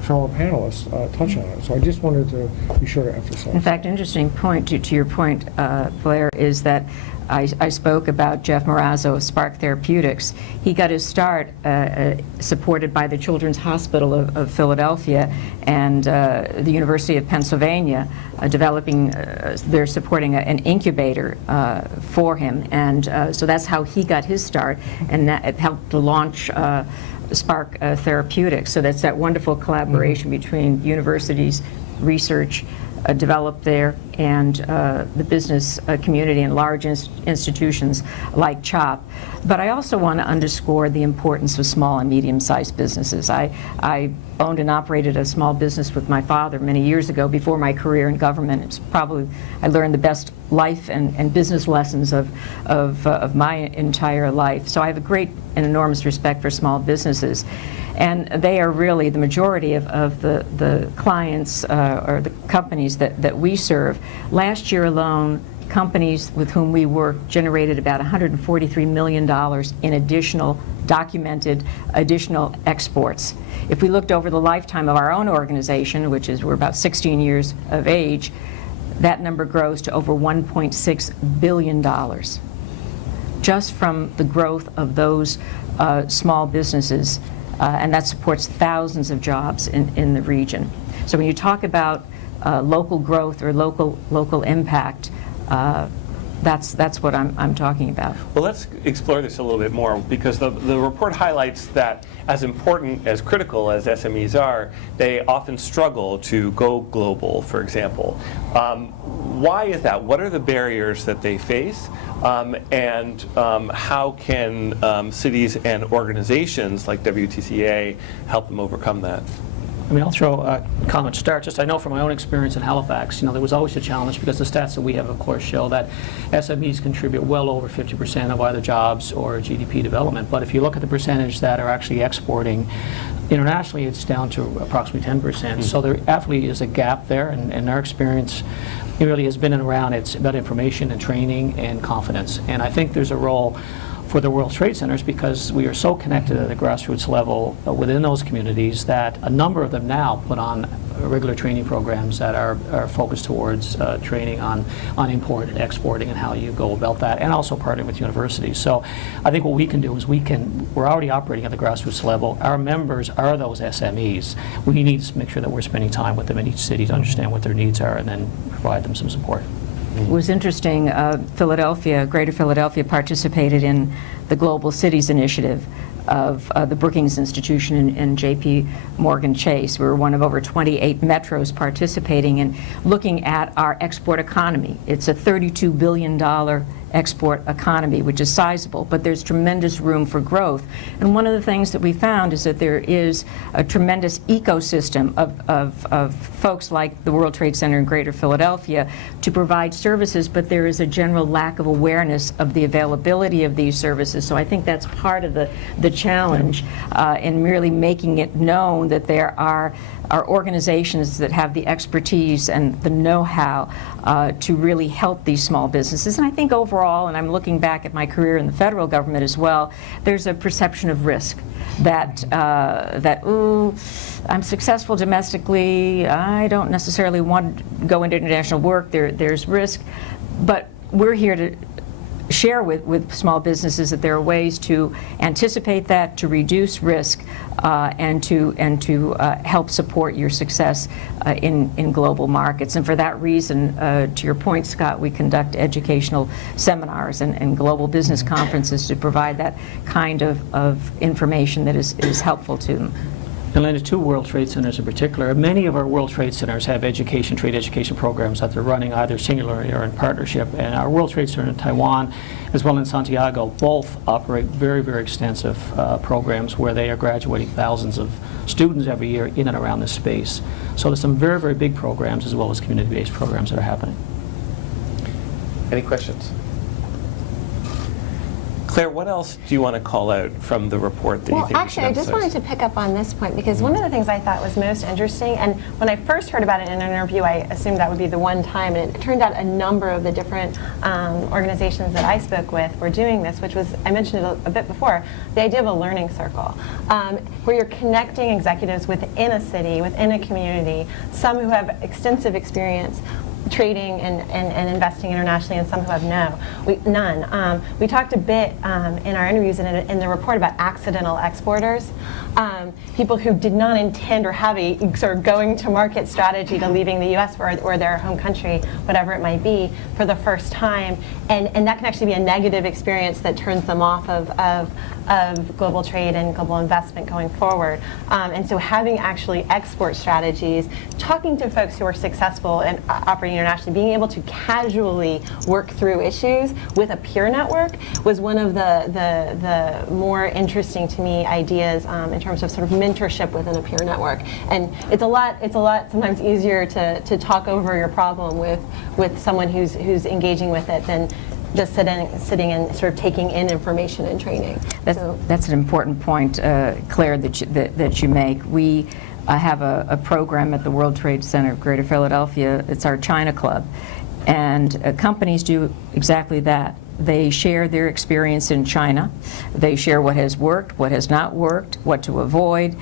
fellow panelists touch on it. So I just wanted to be sure to emphasize. In fact, interesting point to your point, Blair, is that I spoke about Jeff Marazzo of Spark Therapeutics. He got his start supported by the Children's Hospital of Philadelphia and the University of Pennsylvania, they're supporting an incubator for him. And so that's how he got his start, and that it helped to launch Spark Therapeutics. So that's that wonderful collaboration between universities, research, developed there, and the business community and large institutions like CHOP. But I also want to underscore the importance of small and medium-sized businesses. I owned and operated a small business with my father many years ago before my career in government. It's probably, I learned the best life and business lessons of my entire life. So I have a great and enormous respect for small businesses. And they are really the majority of the clients or the companies that we serve. Last year alone, companies with whom we work generated about $143 million in documented additional exports. If we looked over the lifetime of our own organization, which is we're about 16 years of age, that number grows to over $1.6 billion. Just from the growth of those small businesses. And that supports thousands of jobs in the region. So when you talk about local growth or local impact, that's what I'm talking about. Well, let's explore this a little bit more, because the report highlights that as important, as critical as SMEs are, they often struggle to go global, for example. Why is that? What are the barriers that they face? And how can cities and organizations like WTCA help them overcome that? I mean, I'll throw a comment to start. Just I know from my own experience in Halifax, there was always a challenge because the stats that we have, of course, show that SMEs contribute well over 50% of either jobs or GDP development. But if you look at the percentage that are actually exporting, Internationally, it's down to approximately 10%. So there absolutely is a gap there, and our experience it really has been around, it's about information and training and confidence. And I think there's a role for the World Trade Centers because we are so connected at the grassroots level within those communities that a number of them now put on regular training programs that are focused towards training on import and exporting and how you go about that, and also partnering with universities. So I think what we can do is we're already operating at the grassroots level. Our members are those SMEs. We need to make sure that we're spending time with them in each city to understand what their needs are and then provide them some support. It was interesting, Greater Philadelphia participated in the Global Cities Initiative of the Brookings Institution and J.P. Morgan Chase. We were one of over 28 metros participating in looking at our export economy. It's a $32 billion export economy, which is sizable, but there's tremendous room for growth. And one of the things that we found is that there is a tremendous ecosystem of folks like the World Trade Center in Greater Philadelphia to provide services, but there is a general lack of awareness of the availability of these services. So I think that's part of the challenge in really making it known that there are organizations that have the expertise and the know-how to really help these small businesses. And I think overall, and I'm looking back at my career in the federal government as well, there's a perception of risk that, ooh, I'm successful domestically, I don't necessarily want to go into international work, there's risk. But we're here to share with small businesses that there are ways to anticipate that, to reduce risk, and to help support your success in global markets. And for that reason, to your point, Scott, we conduct educational seminars and global business conferences to provide that kind of information that is helpful to them. And Linda, two World Trade Centers in particular, many of our World Trade Centers have trade education programs that they're running either singularly or in partnership. And our World Trade Center in Taiwan, as well in Santiago, both operate very, very extensive programs where they are graduating thousands of students every year in and around this space. So there's some very, very big programs as well as community-based programs that are happening. Any questions? Claire, what else do you want to call out from the report that you Well, think actually, I just wanted to pick up on this point because one of the things I thought was most interesting, and when I first heard about it in an interview, I assumed that would be the one time, and it turned out a number of the different organizations that I spoke with were doing this, which was, I mentioned it a bit before, the idea of a learning circle, where you're connecting executives within a city, within a community, some who have extensive experience trading and investing internationally, and some who have none. We talked a bit in our interviews and in the report about accidental exporters, people who did not intend or have a sort of going to market strategy to leaving the U.S. or their home country, whatever it might be, for the first time, and that can actually be a negative experience that turns them off of global trade and global investment going forward. And so having actually export strategies, talking to folks who are successful and operating internationally, being able to casually work through issues with a peer network was one of the more interesting to me ideas in terms of sort of mentorship within a peer network. And it's a lot sometimes easier to talk over your problem with someone who's engaging with it than just sitting and sort of taking in information and training. That's an important point, Claire, that you make. We have a program at the World Trade Center of Greater Philadelphia. It's our China Club. And companies do exactly that. They share their experience in China. They share what has worked, what has not worked, what to avoid.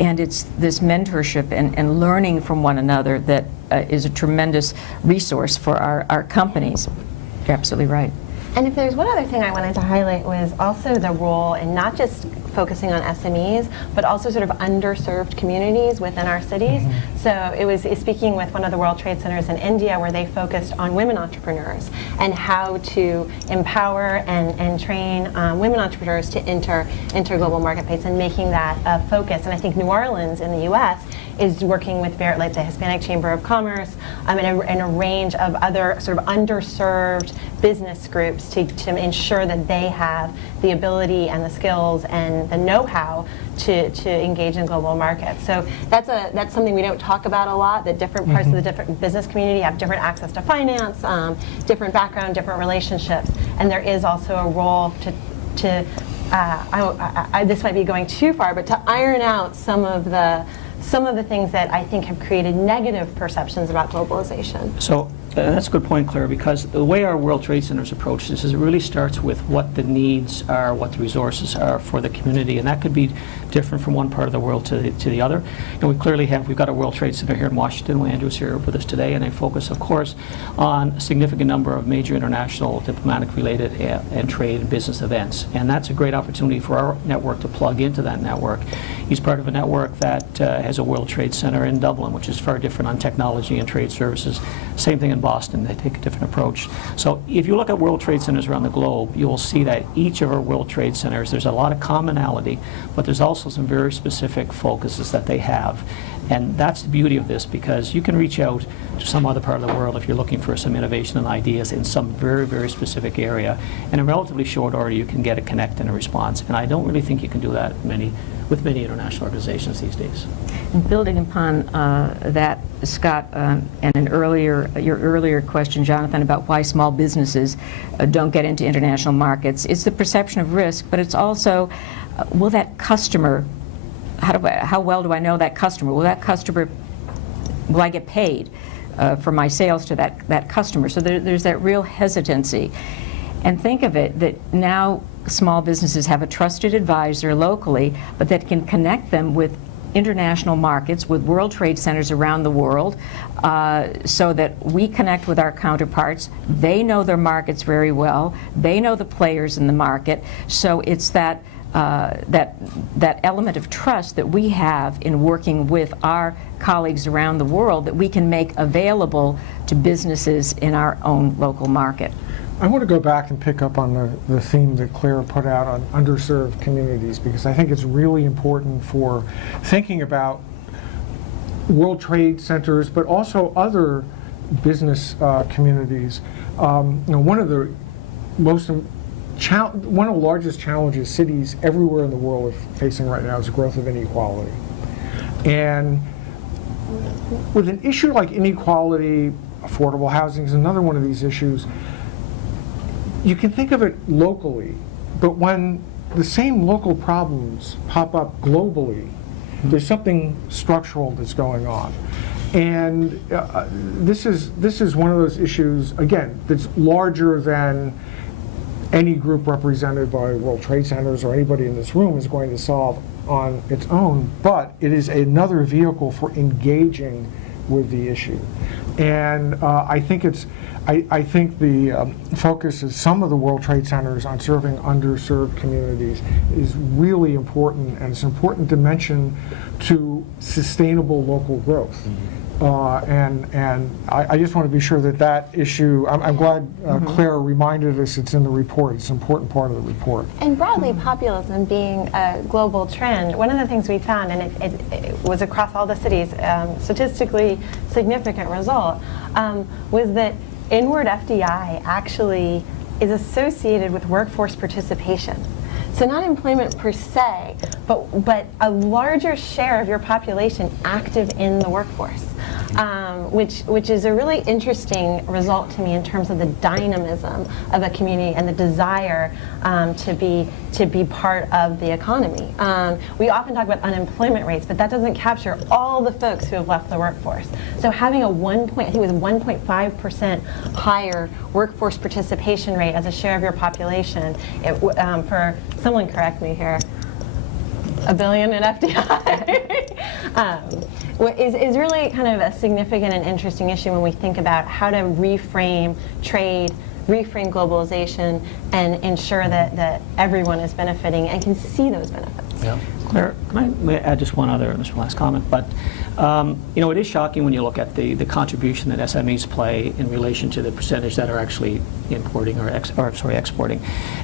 And it's this mentorship and learning from one another that is a tremendous resource for our companies. You're absolutely right. And if there's one other thing I wanted to highlight was also the role in not just focusing on SMEs, but also sort of underserved communities within our cities. Mm-hmm. So it was speaking with one of the World Trade Centers in India where they focused on women entrepreneurs and how to empower and train women entrepreneurs to enter global marketplace and making that a focus. And I think New Orleans in the U.S. is working with like the Hispanic Chamber of Commerce and a range of other sort of underserved business groups to ensure that they have the ability and the skills and the know-how to engage in global markets. So that's something we don't talk about a lot, that different parts of the different business community have different access to finance, different background, different relationships, and there is also a role to this might be going too far, but to iron out some of the things that I think have created negative perceptions about globalization. So that's a good point, Claire, because the way our World Trade Centers approach this is it really starts with what the needs are, what the resources are for the community, and that could be different from one part of the world to the other. And we've got a World Trade Center here in Washington. Andrew's here with us today, and they focus, of course, on a significant number of major international diplomatic-related and trade and business events. And that's a great opportunity for our network to plug into that network. He's part of a network that has a World Trade Center in Dublin, which is far different on technology and trade services. Same thing in Boston. They take a different approach. So if you look at World Trade Centers around the globe, you will see that each of our World Trade Centers, there's a lot of commonality, but there's also some very specific focuses that they have. And that's the beauty of this, because you can reach out to some other part of the world if you're looking for some innovation and ideas in some very, very specific area. In a relatively short order, you can get a connect and a response. And I don't really think you can do that with many international organizations these days. And building upon that, Scott, and your earlier question, Jonathan, about why small businesses don't get into international markets, it's the perception of risk, but it's also, will that customer, how well do I know that customer? Will I get paid for my sales to that customer? So there's that real hesitancy. And think of it that now small businesses have a trusted advisor locally, but that can connect them with international markets, with World Trade Centers around the world, so that we connect with our counterparts. They know their markets very well. They know the players in the market. So it's that element of trust that we have in working with our colleagues around the world that we can make available to businesses in our own local market. I want to go back and pick up on the theme that Claire put out on underserved communities, because I think it's really important for thinking about World Trade Centers, but also other business communities. One of the largest challenges cities everywhere in the world are facing right now is the growth of inequality. And with an issue like inequality, affordable housing is another one of these issues. You can think of it locally, but when the same local problems pop up globally, there's something structural that's going on. And this is one of those issues, again, that's larger than any group represented by World Trade Centers or anybody in this room is going to solve on its own, but it is another vehicle for engaging with the issue. And I think the focus of some of the World Trade Centers on serving underserved communities is really important, and it's an important dimension to sustainable local growth. And I just want to be sure that issue, I'm glad Claire reminded us it's in the report. It's an important part of the report. And broadly, populism being a global trend, one of the things we found, and it was across all the cities, statistically significant result, was that inward FDI actually is associated with workforce participation. So not employment per se, but a larger share of your population active in the workforce, which is a really interesting result to me in terms of the dynamism of a community and the desire to be part of the economy. We often talk about unemployment rates, but that doesn't capture all the folks who have left the workforce. So having a 1.5% higher workforce participation rate as a share of your population, for someone correct me here, $1 billion in FDI, is really kind of a significant and interesting issue when we think about how to reframe trade, reframe globalization, and ensure that everyone is benefiting and can see those benefits. Yeah. Claire, can I add just one last comment? But it is shocking when you look at the contribution that SMEs play in relation to the percentage that are actually importing or exporting.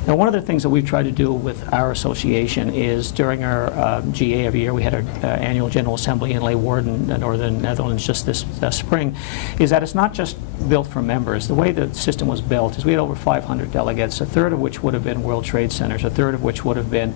Now, one of the things that we've tried to do with our association is during our GA every year, we had our annual General Assembly in Leeuwarden, the Northern Netherlands, just this spring, is that it's not just built for members. The way the system was built is we had over 500 delegates, a third of which would have been World Trade Centers, a third of which would have been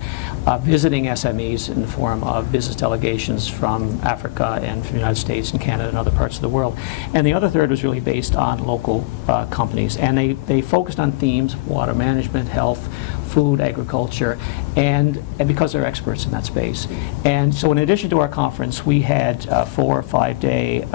visiting SMEs, SMEs in the form of business delegations from Africa and from the United States and Canada and other parts of the world. And the other third was really based on local companies. And they focused on themes: water management, health, food, agriculture, and because they're experts in that space. And so in addition to our conference, we had 4 or 5 day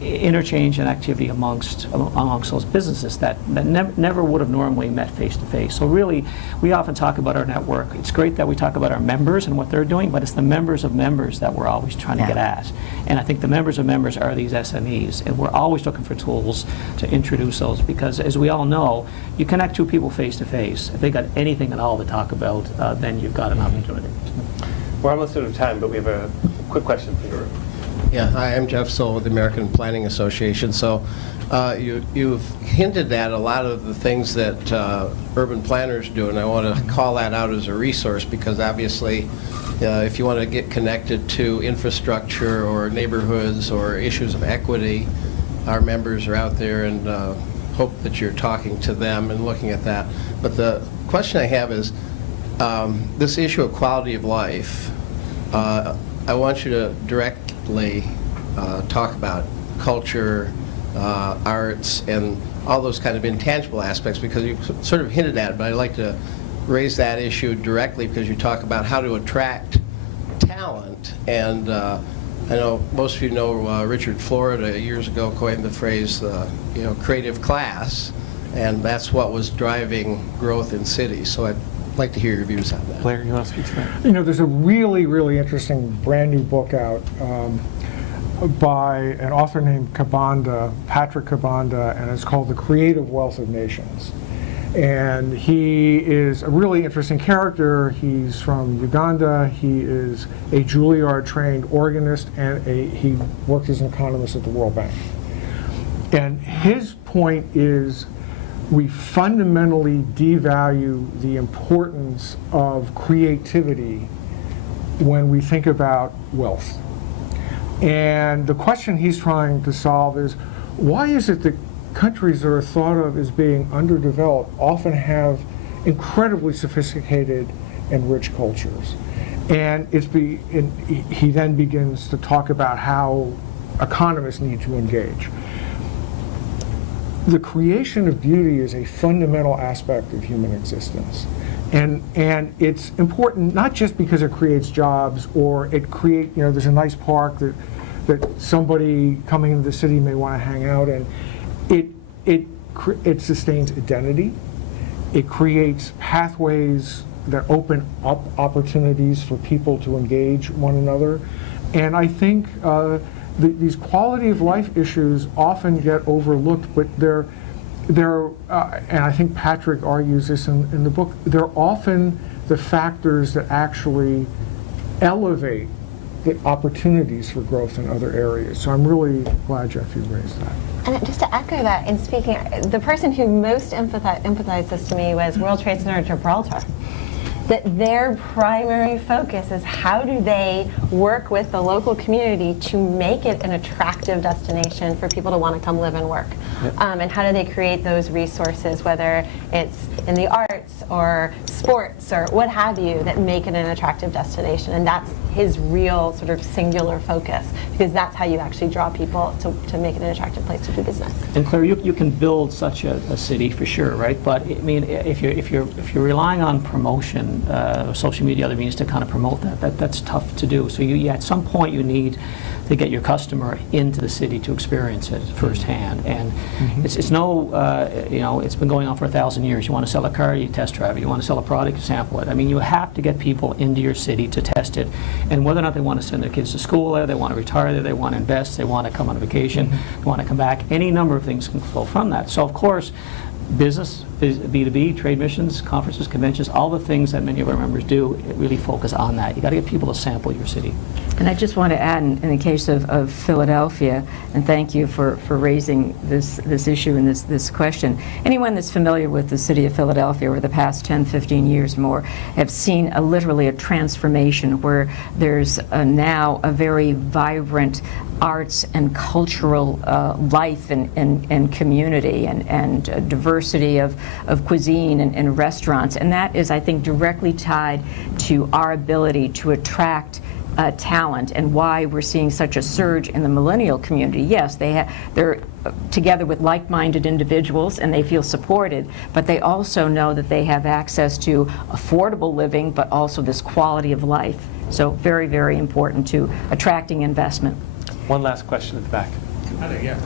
interchange and activity amongst those businesses that never would have normally met face to face. So really, we often talk about our network. It's great that we talk about our members and what they're doing, but it's the members of members that we're always trying to get at. And I think the members of members are these SMEs, and we're always looking for tools to introduce those, because as we all know, you connect two people face to face. If they got anything at all to talk about, then you've got an opportunity. We're almost out of time, but we have a quick question for you. Yeah, hi, I'm Jeff Soul with the American Planning Association. So you've hinted at a lot of the things that urban planners do, and I want to call that out as a resource, because obviously if you want to get connected to infrastructure or neighborhoods or issues of equity, our members are out there, and hope that you're talking to them and looking at that. But the question I have is this issue of quality of life. I want you to directly talk about culture, arts, and all those kind of intangible aspects, because you've sort of hinted at it, but I'd like to raise that issue directly, because you talk about how to attract talent. And I know most of you know Richard Florida years ago coined the phrase, creative class, and that's what was driving growth in cities. So I'd like to hear your views on that. Blair, you want to speak to that? There's a really, really interesting brand new book out by an author named Patrick Kabanda, and it's called The Creative Wealth of Nations. And he is a really interesting character. He's from Uganda. He is a Juilliard-trained organist, and he worked as an economist at the World Bank. And his point is, we fundamentally devalue the importance of creativity when we think about wealth. And the question he's trying to solve is, why is it that countries that are thought of as being underdeveloped often have incredibly sophisticated and rich cultures? And he then begins to talk about how economists need to engage. The creation of beauty is a fundamental aspect of human existence. And it's important not just because it creates jobs, or there's a nice park that somebody coming into the city may want to hang out in. It sustains identity. It creates pathways that open up opportunities for people to engage one another. And I think these quality of life issues often get overlooked, but they're and I think Patrick argues this in the book, they're often the factors that actually elevate the opportunities for growth in other areas. So I'm really glad, Jeff, you raised that. And just to echo that, in speaking, the person who most empathized this to me was World Trade Center Gibraltar. That their primary focus is how do they work with the local community to make it an attractive destination for people to want to come live and work. Yep. And how do they create those resources, whether it's in the arts or sports or what have you, that make it an attractive destination. And that's his real sort of singular focus, because that's how you actually draw people to make it an attractive place to do business. And Claire, you can build such a city for sure, right? But I mean, if you're relying on promotion, social media, other means to kind of promote that's tough to do. So at some point you need to get your customer into the city to experience it firsthand. And it's no, it's been going on for 1,000 years. You want to sell a car, you test drive it. You want to sell a product, you sample it. I mean, you have to get people into your city to test it. And whether or not they want to send their kids to school there, they want to retire there, they want to invest, they want to come on vacation, they want to come back, any number of things can flow from that. So of course, business, B2B, trade missions, conferences, conventions, all the things that many of our members do really focus on that. You got to get people to sample your city. And I just want to add, in the case of Philadelphia, and thank you for raising this issue and this question. Anyone that's familiar with the city of Philadelphia over the past 10, 15 years more have seen literally a transformation where there's now a very vibrant arts and cultural life and community and diverse diversity of cuisine and restaurants. And that is, I think, directly tied to our ability to attract talent, and why we're seeing such a surge in the millennial community. Yes, they're together with like-minded individuals and they feel supported, but they also know that they have access to affordable living, but also this quality of life. So very, very important to attracting investment. One last question at the back. Hi there, yeah.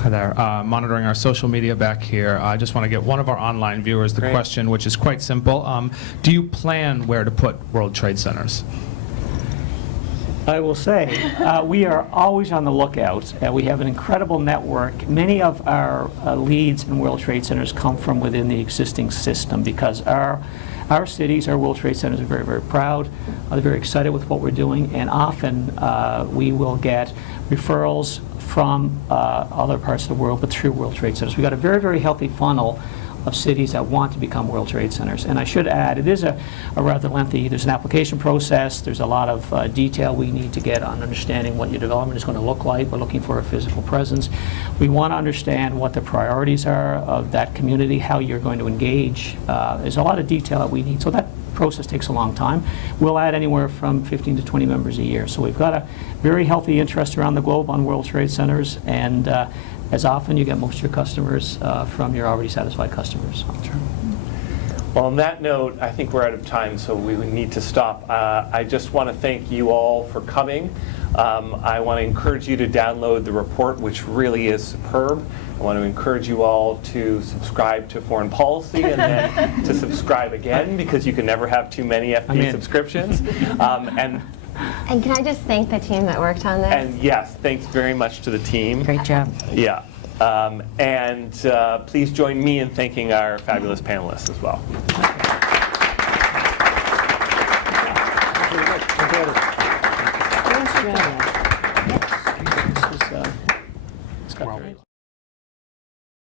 Hi there. Monitoring our social media back here. I just want to get one of our online viewers the Great. question, which is quite simple. Do you plan where to put World Trade Centers? I will say, we are always on the lookout. We have an incredible network. Many of our leads in World Trade Centers come from within the existing system, because our cities, our World Trade Centers are very, very proud. They're very excited with what we're doing, and often we will get referrals from other parts of the world, but through World Trade Centers. We've got a very, very healthy funnel of cities that want to become World Trade Centers. And I should add, it is a rather lengthy, there's an application process, there's a lot of detail we need to get on understanding what your development is going to look like. We're looking for a physical presence. We want to understand what the priorities are of that community, how you're going to engage. There's a lot of detail that we need, so that process takes a long time. We'll add anywhere from 15 to 20 members a year. So we've got a very healthy interest around the globe on World Trade Centers, and as often you get most of your customers from your already satisfied customers. Well, on that note, I think we're out of time, so we would need to stop. I just want to thank you all for coming. I want to encourage you to download the report, which really is superb. I want to encourage you all to subscribe to Foreign Policy, and then to subscribe again, because you can never have too many FP subscriptions. And can I just thank the team that worked on this? And yes, thanks very much to the team. Great job. Yeah. And please join me in thanking our fabulous panelists as well.